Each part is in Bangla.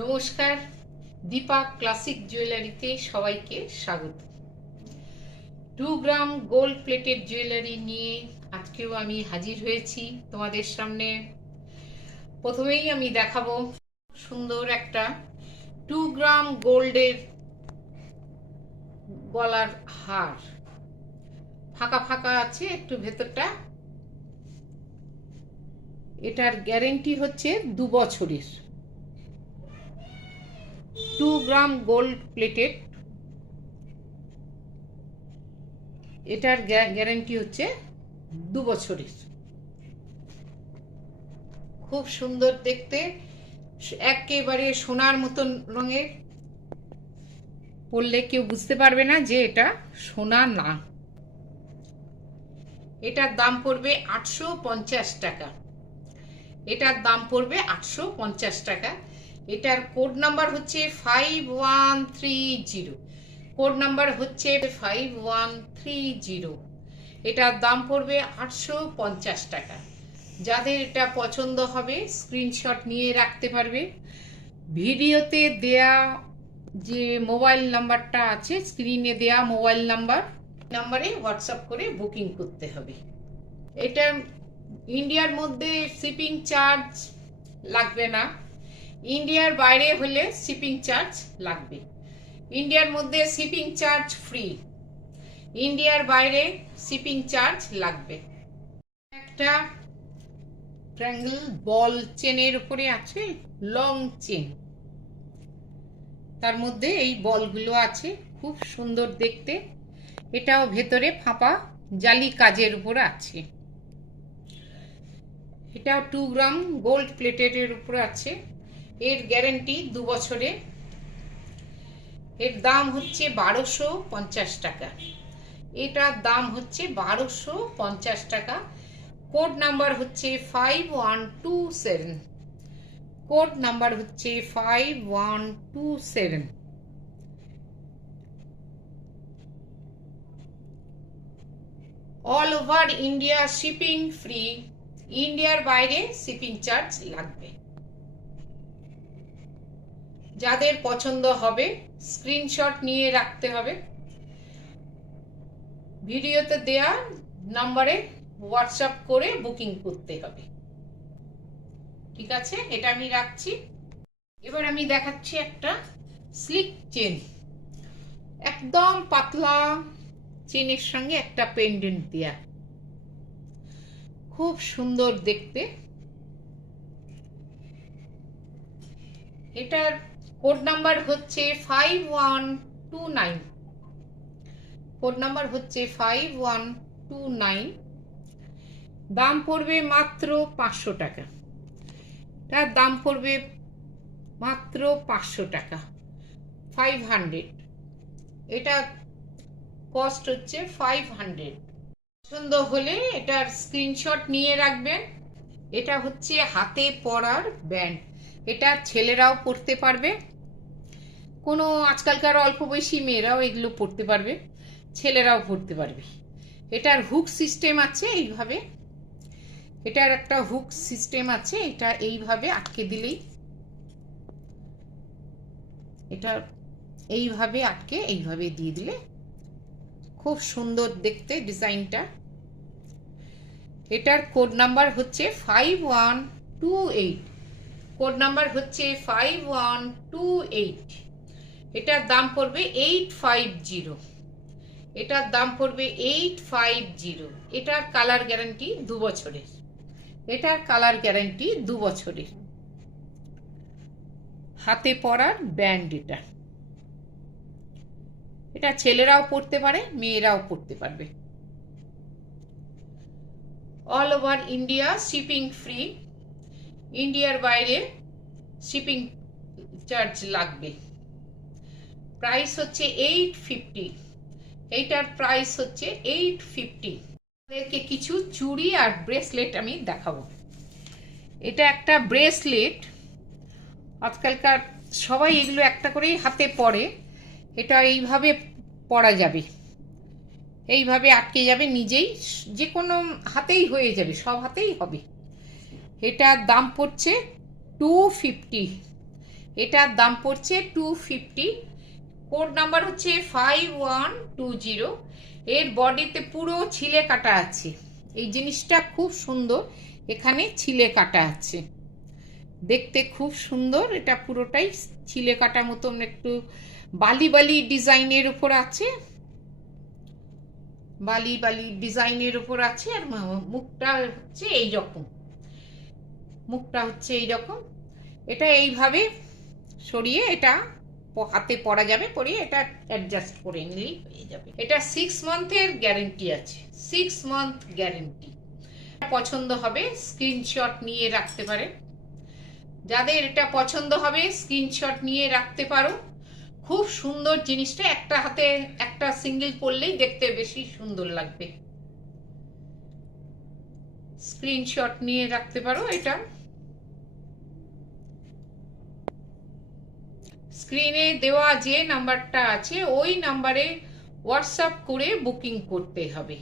নমস্কার, দীপা ক্লাসিক জুয়েলারিতে সবাইকে স্বাগত। 2 গ্রাম গোল্ড প্লেটেড জুয়েলারি নিয়ে আজকেও আমি হাজির হয়েছি তোমাদের সামনে। প্রথমেই আমি দেখাবো সুন্দর একটা 2 গ্রাম গোল্ডের গলার হার। ফাঁকা ফাঁকা আছে একটু ভেতরটা। এটার গ্যারেন্টি হচ্ছে 2 বছরের। 2 গ্রাম গোল্ড প্লেটেড, এটার গ্যারেন্টি হচ্ছে 2 বছরের। খুব সুন্দর দেখতে, একেবারে সোনার মতন রঙের। পরলে কেউ বুঝতে পারবে না যে এটা সোনা না। এটার দাম পড়বে 850 টাকা। এটার দাম পড়বে 850 টাকা। এটার কোড নাম্বার হচ্ছে 5130। কোড নাম্বার হচ্ছে 5130। এটার দাম পড়বে 850 টাকা। যাদের এটা পছন্দ হবে স্ক্রিনশট নিয়ে রাখতে পারবে। ভিডিওতে দেয়া যে মোবাইল নাম্বারটা আছে, স্ক্রিনে দেয়া মোবাইল নাম্বারে হোয়াটসঅ্যাপ করে বুকিং করতে হবে। এটা ইন্ডিয়ার মধ্যে শিপিং চার্জ লাগবে না, ইন্ডিয়ার বাইরে হলে শিপিং চার্জ লাগবে। ইন্ডিয়ার মধ্যে শিপিং চার্জ ফ্রি, ইন্ডিয়ার বাইরে শিপিং চার্জ লাগবে। একটা ট্রায়াঙ্গেল বল চেনের উপরে আছে, লং চেন, তার মধ্যে এই বলগুলো আছে, খুব সুন্দর দেখতে। এটাও ভেতরে ফাঁপা জালি কাজের উপর আছে। এটাও 2 গ্রাম গোল্ড প্লেটেডের উপর আছে। এর গ্যারেন্টি 2 বছরে। এর দাম হচ্ছে 1250 টাকা। এটার দাম হচ্ছে 1250 টাকা। কোড নাম্বার হচ্ছে 5127। কোড নাম্বার হচ্ছে 5127। All over India shipping free, ইন্ডিয়ার বাইরে শিপিং চার্জ লাগবে। যাদের পছন্দ হবে স্ক্রিনশট নিয়ে রাখতে হবে। ভিডিওতে দেয়া নাম্বারে হোয়াটসঅ্যাপ করে বুকিং করতে হবে। ঠিক আছে, এটা আমি রাখছি। এবার আমি দেখাচ্ছি একটা স্লিক চেন, একদম পাতলা চেনের সঙ্গে একটা পেন্ডেন্ট দেয়া, খুব সুন্দর দেখতে। এটার কোড নাম্বার হচ্ছে 5129। কোড নাম্বার হচ্ছে 5129। দাম পড়বে মাত্র 500 টাকা। তার দাম পড়বে মাত্র 500 টাকা, 500। এটা কস্ট হচ্ছে 500। পছন্দ হলে এটার স্ক্রিনশট নিয়ে রাখবেন। এটা হচ্ছে হাতে পরার ব্যান্ড। এটা ছেলেরাও পরতে পারবে, কোনো আজকালকার অল্প বয়সী মেয়েরাও এগুলো পরতে পারবে, ছেলেরাও পরতে পারবে। এটার হুক সিস্টেম আছে এইভাবে, এটার একটা হুক সিস্টেম আছে। এটা এইভাবে আটকে দিলেই, এটা এইভাবে আটকে এইভাবে দিয়ে দিলে খুব সুন্দর দেখতে ডিজাইনটা। এটার কোড নাম্বার হচ্ছে 5128। কোড নাম্বার হচ্ছে 5128। এটার দাম পড়বে 850। এটার দাম পড়বে 850। এটার কালার গ্যারান্টি 2 বছরের। এটার কালার গ্যারান্টি 2 বছরের। হাতে পরার ব্যান্ড এটা। এটা ছেলেরাও পরতে পারে, মেয়েরাও পরতে পারবে। All over India shipping free, ইন্ডিয়ার বাইরে শিপিং চার্জ লাগবে। প্রাইস হচ্ছে 850। এইটার প্রাইস হচ্ছে 850। আপনাদেরকে কিছু চুড়ি আর ব্রেসলেট আমি দেখাবো। এটা একটা ব্রেসলেট, আজকালকার সবাই এগুলো একটা করেই হাতে পরে। এটা এইভাবে পরা যাবে, এইভাবে আটকে যাবে নিজেই, যে কোনো হাতেই হয়ে যাবে, সব হাতেই হবে। এটার দাম পড়ছে 250। এটার দাম পড়ছে 250। কোড নাম্বার হচ্ছে 5120। এর বডিতে পুরো ছিলে কাটা আছে। এই জিনিসটা খুব সুন্দর, এখানে ছিলে কাটা আছে, দেখতে খুব সুন্দর। এটা পুরোটাই ছিলে কাটা মতন একটু বালি বালি ডিজাইনের উপর আছে, বালি বালি ডিজাইনের উপর আছে। আর মুখটা হচ্ছে এই রকম, মুখটা হচ্ছে এই রকম। এটা এইভাবে সরিয়ে এটা হাতে পরা যাবে, পরিয়ে এটা অ্যাডজাস্ট করে নিলেই হয়ে যাবে। এটা 6 মান্থের গ্যারেন্টি আছে, 6 মান্থ গ্যারেন্টি। পছন্দ হবে স্ক্রিনশট নিয়ে রাখতে পারে। যাদের এটা পছন্দ হবে স্ক্রিনশট নিয়ে রাখতে পারো। খুব সুন্দর জিনিসটা, একটা হাতে একটা সিঙ্গেল পরলেই দেখতে বেশি সুন্দর লাগবে। স্ক্রিনশট নিয়ে রাখতে পারো। এটা স্ক্রিনে দেওয়া যে নাম্বারটা আছে ওই নাম্বারে হোয়াটসঅ্যাপ করে বুকিং করতে হবে।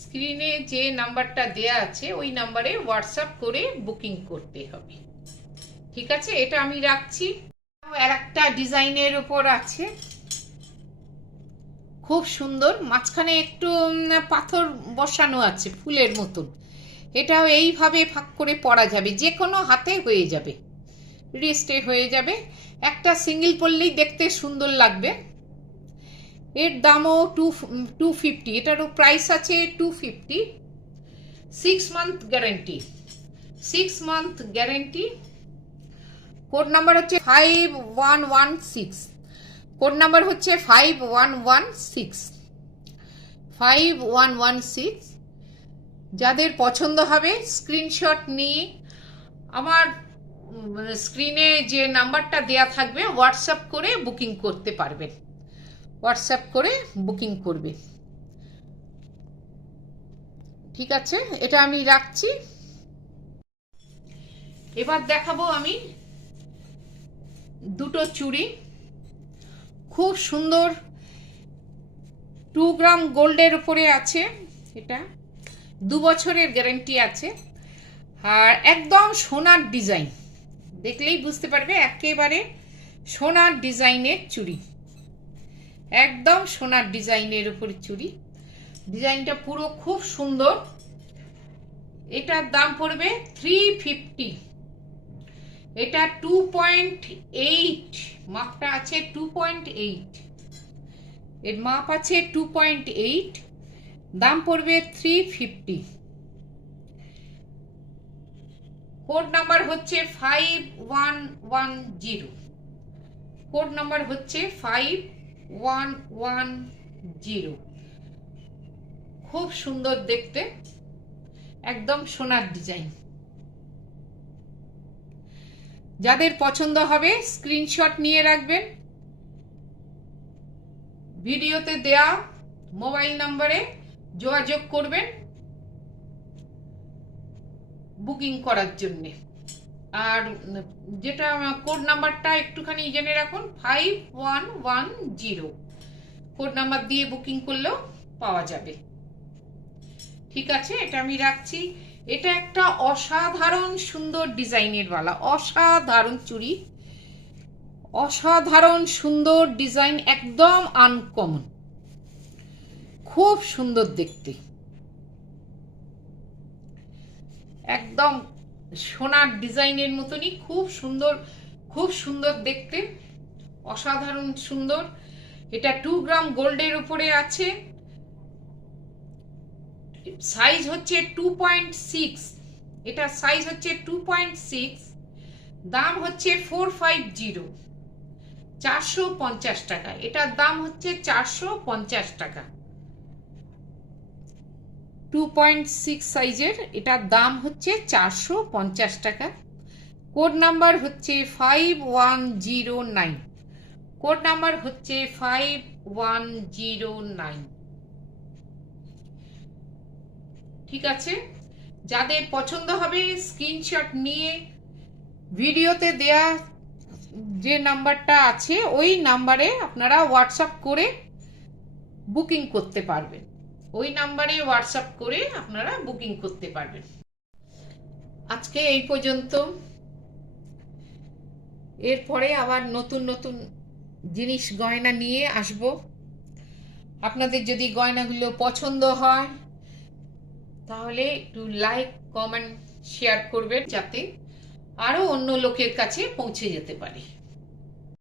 স্ক্রিনে যে নাম্বারটা দেয়া আছে ওই নাম্বারে হোয়াটসঅ্যাপ করে বুকিং করতে হবে। ঠিক আছে, এটা আমি রাখছি। আর একটা ডিজাইনের উপর আছে, খুব সুন্দর, মাঝখানে একটু পাথর বসানো আছে ফুলের মতন। এটাও এইভাবে ভাগ করে পরা যাবে, যে কোনো হাতে হয়ে যাবে, রিস্টে হয়ে যাবে। একটা সিঙ্গেল পরলেই দেখতে সুন্দর লাগবে। এর দামও 250। এটারও প্রাইস আছে 250। 6 month guarantee, 6 month guarantee. Code number হচ্ছে 5116। কোড নাম্বার হচ্ছে 5116, 5116। যাদের পছন্দ হবে স্ক্রিনশট নিয়ে আমার স্ক্রিনে যে নাম্বারটা দেয়া থাকবে হোয়াটসঅ্যাপ করে বুকিং করতে পারবেন, হোয়াটসঅ্যাপ করে বুকিং করবে। ঠিক আছে, এটা আমি রাখছি। এবার দেখাবো আমি দুটো চুড়ি, খুব সুন্দর, 2 গ্রাম গোল্ডের উপরে আছে। এটা 2 বছরের গ্যারান্টি আছে। আর একদম সোনার ডিজাইন, দেখলেই বুঝতে পারবে একেবারে সোনার ডিজাইনের চুড়ি, একদম সোনার ডিজাইনের উপরে চুড়ি। ডিজাইনটা পুরো খুব সুন্দর। এটার দাম পড়বে 350। এটা 2.8, মাপটা আছে 2.8, এর মাপ আছে 2.8, দাম পড়বে 350। কোড নাম্বার হচ্ছে 5110। কোড নাম্বার হচ্ছে 5110। খুব সুন্দর দেখতে, একদম সোনার ডিজাইন। যাদের পছন্দ হবে স্ক্রিনশট নিয়ে রাখবেন। ভিডিওতে দেয়া মোবাইল নম্বরে যোগাযোগ করবেন বুকিং করার জন্য। আর যেটা কোড নাম্বারটা একটুখানি জেনে রাখুন, 5110। কোড নাম্বার দিয়ে বুকিং করলেও পাওয়া যাবে। ঠিক আছে, এটা আমি রাখছি। এটা একটা অসাধারণ সুন্দর ডিজাইনের বালা, অসাধারণ চুড়ি, অসাধারণ সুন্দর ডিজাইন, একদম আনকমন, খুব সুন্দর দেখতে, একদম সোনার ডিজাইনের মতনই খুব সুন্দর, খুব সুন্দর দেখতে, অসাধারণ সুন্দর। এটা 2 গ্রাম গোল্ডের উপরে আছে। সাইজ হচ্ছে 2.6। এটা সাইজ হচ্ছে 2.6। দাম হচ্ছে 450, 450 টাকা। এটার দাম হচ্ছে 450 টাকা। 2.6 সাইজের, এটার দাম হচ্ছে 450 টাকা। কোড নাম্বার হচ্ছে 5109। কোড নাম্বার হচ্ছে 5109। ঠিক আছে, যাদের পছন্দ হবে স্ক্রিনশট নিয়ে ভিডিওতে দেয়া যে নাম্বারটা আছে ওই নাম্বারে আপনারা হোয়াটসঅ্যাপ করে বুকিং করতে পারবেন, ওই নাম্বারে হোয়াটসঅ্যাপ করে আপনারা বুকিং করতে পারবেন। আজকে এই পর্যন্ত। এরপরে আবার নতুন নতুন জিনিস গয়না নিয়ে আসব। আপনাদের যদি গয়নাগুলো পছন্দ হয় তাহলে একটু লাইক, কমেন্ট, শেয়ার করবেন, যাতে আরো অন্য লোকের কাছে পৌঁছে যেতে পারে।